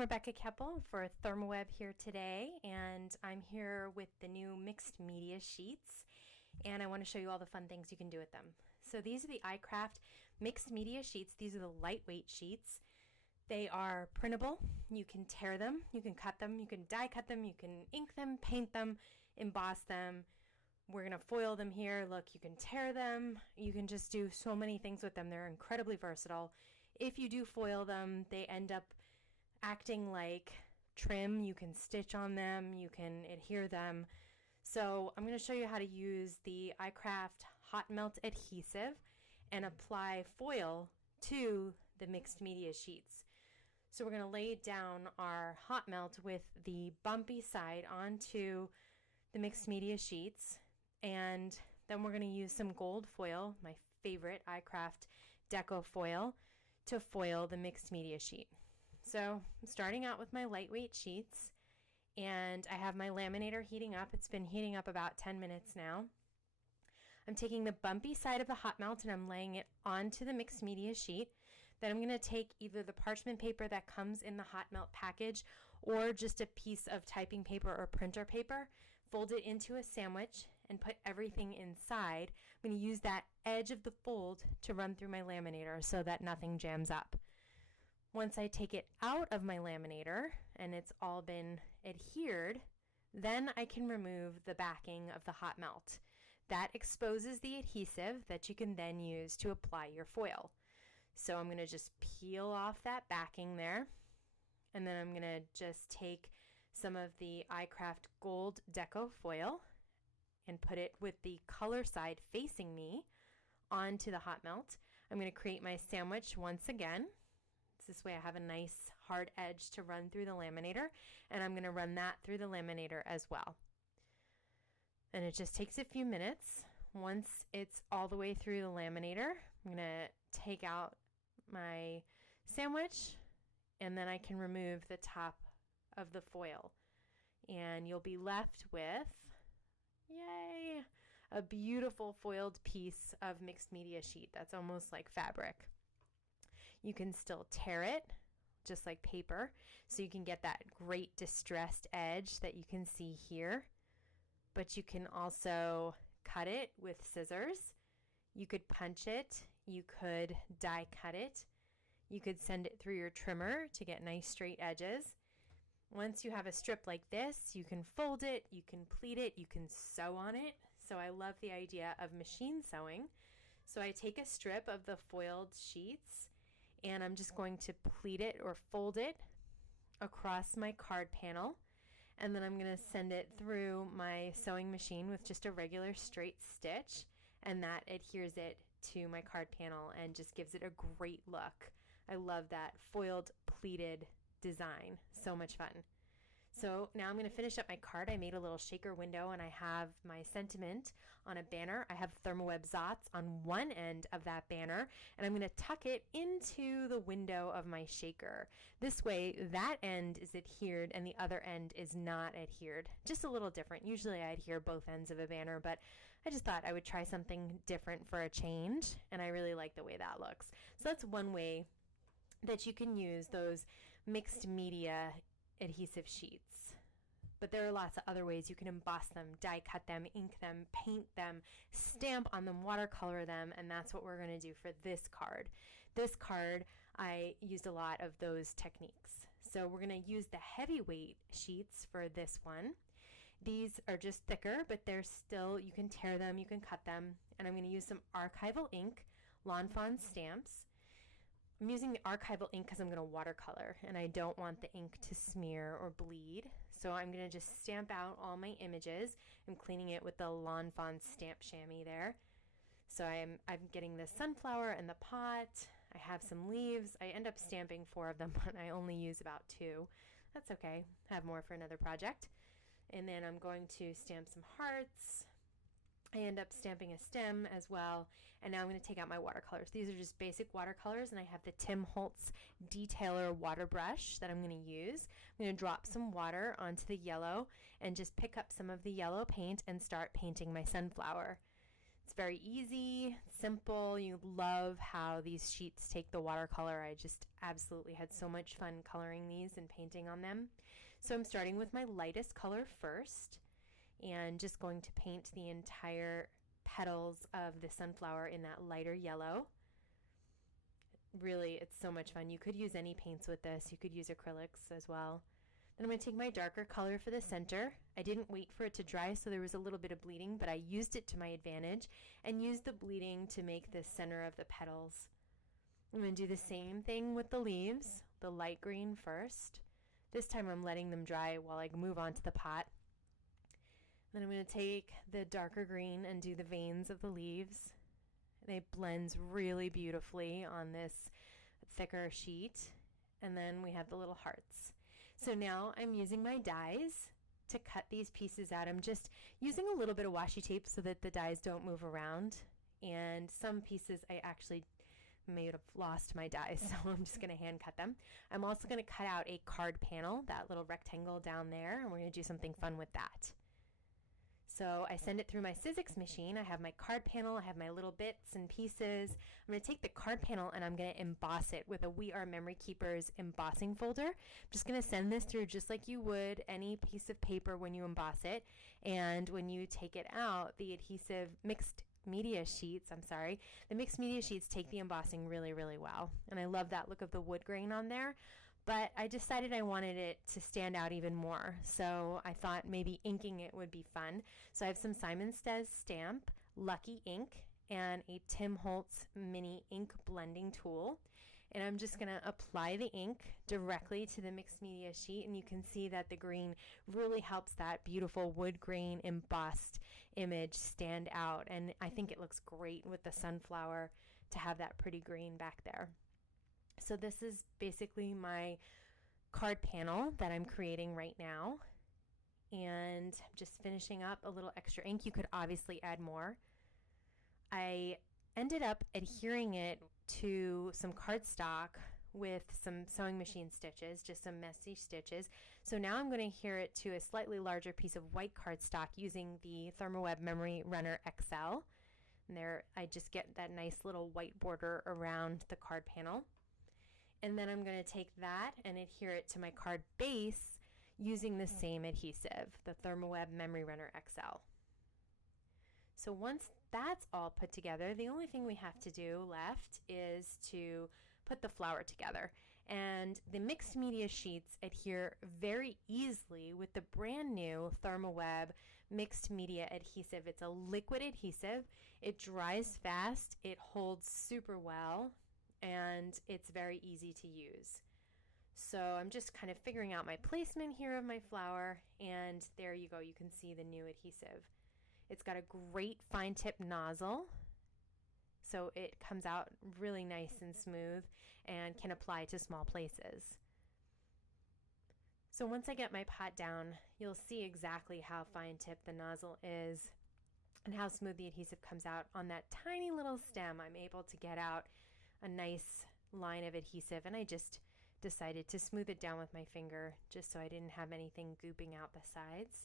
I'm Rebecca Keppel for Thermweb here today, and I'm here with the new mixed media sheets, and I want to show you all the fun things you can do with them. So these are the iCraft mixed media sheets. These are the lightweight sheets. They are printable. You can tear them, you can cut them, you can die cut them, you can ink them, paint them, emboss them. We're going to foil them here. Look, you can tear them. You can just do so many things with them. They're incredibly versatile. If you do foil them, they end up acting like trim. You can stitch on them, you can adhere them. So I'm going to show you how to use the iCraft hot melt adhesive and apply foil to the mixed media sheets. So we're going to lay down our hot melt with the bumpy side onto the mixed media sheets, and then we're going to use some gold foil, my favorite iCraft deco foil, to foil the mixed media sheet. So I'm starting out with my lightweight sheets, and I have my laminator heating up. It's been heating up about 10 minutes now. I'm taking the bumpy side of the hot melt and I'm laying it onto the mixed media sheet. Then I'm going to take either the parchment paper that comes in the hot melt package or just a piece of typing paper or printer paper, fold it into a sandwich and put everything inside. I'm going to use that edge of the fold to run through my laminator so that nothing jams up. Once I take it out of my laminator and it's all been adhered, then I can remove the backing of the hot melt. That exposes the adhesive that you can then use to apply your foil. So I'm going to just peel off that backing there, and then I'm going to just take some of the iCraft gold deco foil and put it with the color side facing me onto the hot melt. I'm going to create my sandwich once again. This way I have a nice hard edge to run through the laminator, and I'm going to run that through the laminator as well. And it just takes a few minutes. Once it's all the way through the laminator, I'm going to take out my sandwich, and then I can remove the top of the foil. And you'll be left with, yay, a beautiful foiled piece of mixed media sheet that's almost like fabric. You can still tear it just like paper, so you can get that great distressed edge that you can see here. But you can also cut it with scissors. You could punch it. You could die cut it. You could send it through your trimmer to get nice straight edges. Once you have a strip like this, you can fold it, you can pleat it, you can sew on it. So I love the idea of machine sewing. So I take a strip of the foiled sheets and I'm just going to pleat it or fold it across my card panel. And then I'm going to send it through my sewing machine with just a regular straight stitch, and that adheres it to my card panel and just gives it a great look. I love that foiled pleated design. So much fun. So now I'm going to finish up my card. I made a little shaker window and I have my sentiment on a banner. I have Thermweb Zots on one end of that banner, and I'm going to tuck it into the window of my shaker. This way that end is adhered and the other end is not adhered. Just a little different. Usually I adhere both ends of a banner, but I just thought I would try something different for a change, and I really like the way that looks. So that's one way that you can use those mixed media adhesive sheets. But there are lots of other ways you can emboss them, die cut them, ink them, paint them, stamp on them, watercolor them, and that's what we're going to do for this card. This card, I used a lot of those techniques. So we're going to use the heavyweight sheets for this one. These are just thicker, but they're still, you can tear them, you can cut them, and I'm going to use some archival ink, Lawn Fawn stamps. I'm using the archival ink because I'm going to watercolor and I don't want the ink to smear or bleed. So I'm going to just stamp out all my images. I'm cleaning it with the Lawn Fawn stamp chamois there. So I'm getting the sunflower and the pot. I have some leaves. I end up stamping 4 of them, but I only use about 2. That's okay. I have more for another project. And then I'm going to stamp some hearts. I end up stamping a stem as well, and now I'm going to take out my watercolors. These are just basic watercolors, and I have the Tim Holtz Detailer water brush that I'm going to use. I'm going to drop some water onto the yellow and just pick up some of the yellow paint and start painting my sunflower. It's very easy, simple. You love how these sheets take the watercolor. I just absolutely had so much fun coloring these and painting on them. So I'm starting with my lightest color first and just going to paint the entire petals of the sunflower in that lighter yellow. Really, it's so much fun. You could use any paints with this. You could use acrylics as well. Then I'm going to take my darker color for the center. I didn't wait for it to dry, so there was a little bit of bleeding, but I used it to my advantage and used the bleeding to make the center of the petals. I'm going to do the same thing with the leaves, the light green first. This time I'm letting them dry while I move on to the pot. Then I'm going to take the darker green and do the veins of the leaves. It blends really beautifully on this thicker sheet. And then we have the little hearts. So now I'm using my dies to cut these pieces out. I'm just using a little bit of washi tape so that the dies don't move around. And some pieces I actually may have lost my dies, so I'm just going to hand cut them. I'm also going to cut out a card panel, that little rectangle down there, and we're going to do something fun with that. So I send it through my Sizzix machine. I have my card panel, I have my little bits and pieces. I'm going to take the card panel and I'm going to emboss it with a We Are Memory Keepers embossing folder. I'm just going to send this through just like you would any piece of paper when you emboss it. And when you take it out, the adhesive mixed media sheets, the mixed media sheets take the embossing really, really well. And I love that look of the wood grain on there. But I decided I wanted it to stand out even more, so I thought maybe inking it would be fun. So I have some Simon Says stamp, Lucky ink, and a Tim Holtz mini ink blending tool. And I'm just going to apply the ink directly to the mixed media sheet, and you can see that the green really helps that beautiful wood grain embossed image stand out. And I think it looks great with the sunflower to have that pretty green back there. So this is basically my card panel that I'm creating right now, and I'm just finishing up a little extra ink. You could obviously add more. I ended up adhering it to some cardstock with some sewing machine stitches, just some messy stitches. So now I'm going to adhere it to a slightly larger piece of white cardstock using the Therm Memory Runner XL. And there I just get that nice little white border around the card panel. And then I'm going to take that and adhere it to my card base using the same adhesive, the Therm Memory Runner XL. So once that's all put together, the only thing we have to do left is to put the flower together. And the mixed media sheets adhere very easily with the brand new Therm mixed media adhesive. It's a liquid adhesive. It dries fast, it holds super well, and it's very easy to use. So I'm just kind of figuring out my placement here of my flower, and there you go, you can see the new adhesive. It's got a great fine tip nozzle, so it comes out really nice and smooth and can apply to small places. So once I get my pot down, you'll see exactly how fine tip the nozzle is and how smooth the adhesive comes out on that tiny little stem. I'm able to get out a nice line of adhesive, and I just decided to smooth it down with my finger just so I didn't have anything gooping out the sides.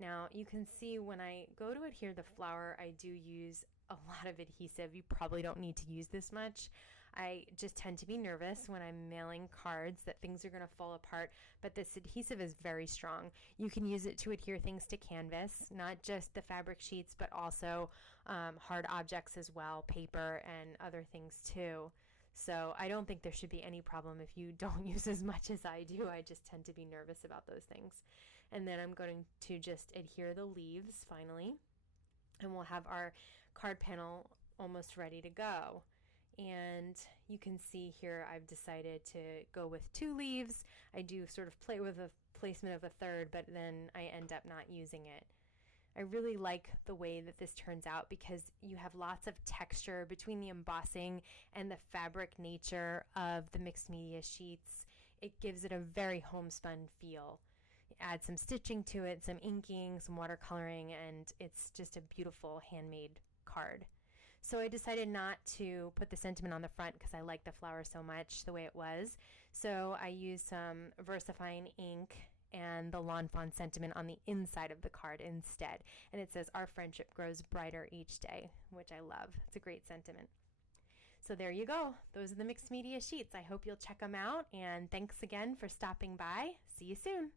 Now you can see when I go to adhere the flower, I do use a lot of adhesive. You probably don't need to use this much. I just tend to be nervous when I'm mailing cards that things are going to fall apart, but this adhesive is very strong. You can use it to adhere things to canvas, not just the fabric sheets, but also hard objects as well, paper and other things too. So I don't think there should be any problem if you don't use as much as I do. I just tend to be nervous about those things. And then I'm going to just adhere the leaves finally, and we'll have our card panel almost ready to go. And you can see here I've decided to go with 2 leaves. I do sort of play with the placement of a third, but then I end up not using it. I really like the way that this turns out because you have lots of texture between the embossing and the fabric nature of the mixed media sheets. It gives it a very homespun feel. Add some stitching to it, some inking, some watercoloring, and it's just a beautiful handmade card. So I decided not to put the sentiment on the front because I like the flower so much the way it was. So I used some VersaFine ink and the lawn fawn sentiment on the inside of the card instead. And it says, "Our friendship grows brighter each day," which I love. It's a great sentiment. So there you go. Those are the mixed media sheets. I hope you'll check them out, and thanks again for stopping by. See you soon.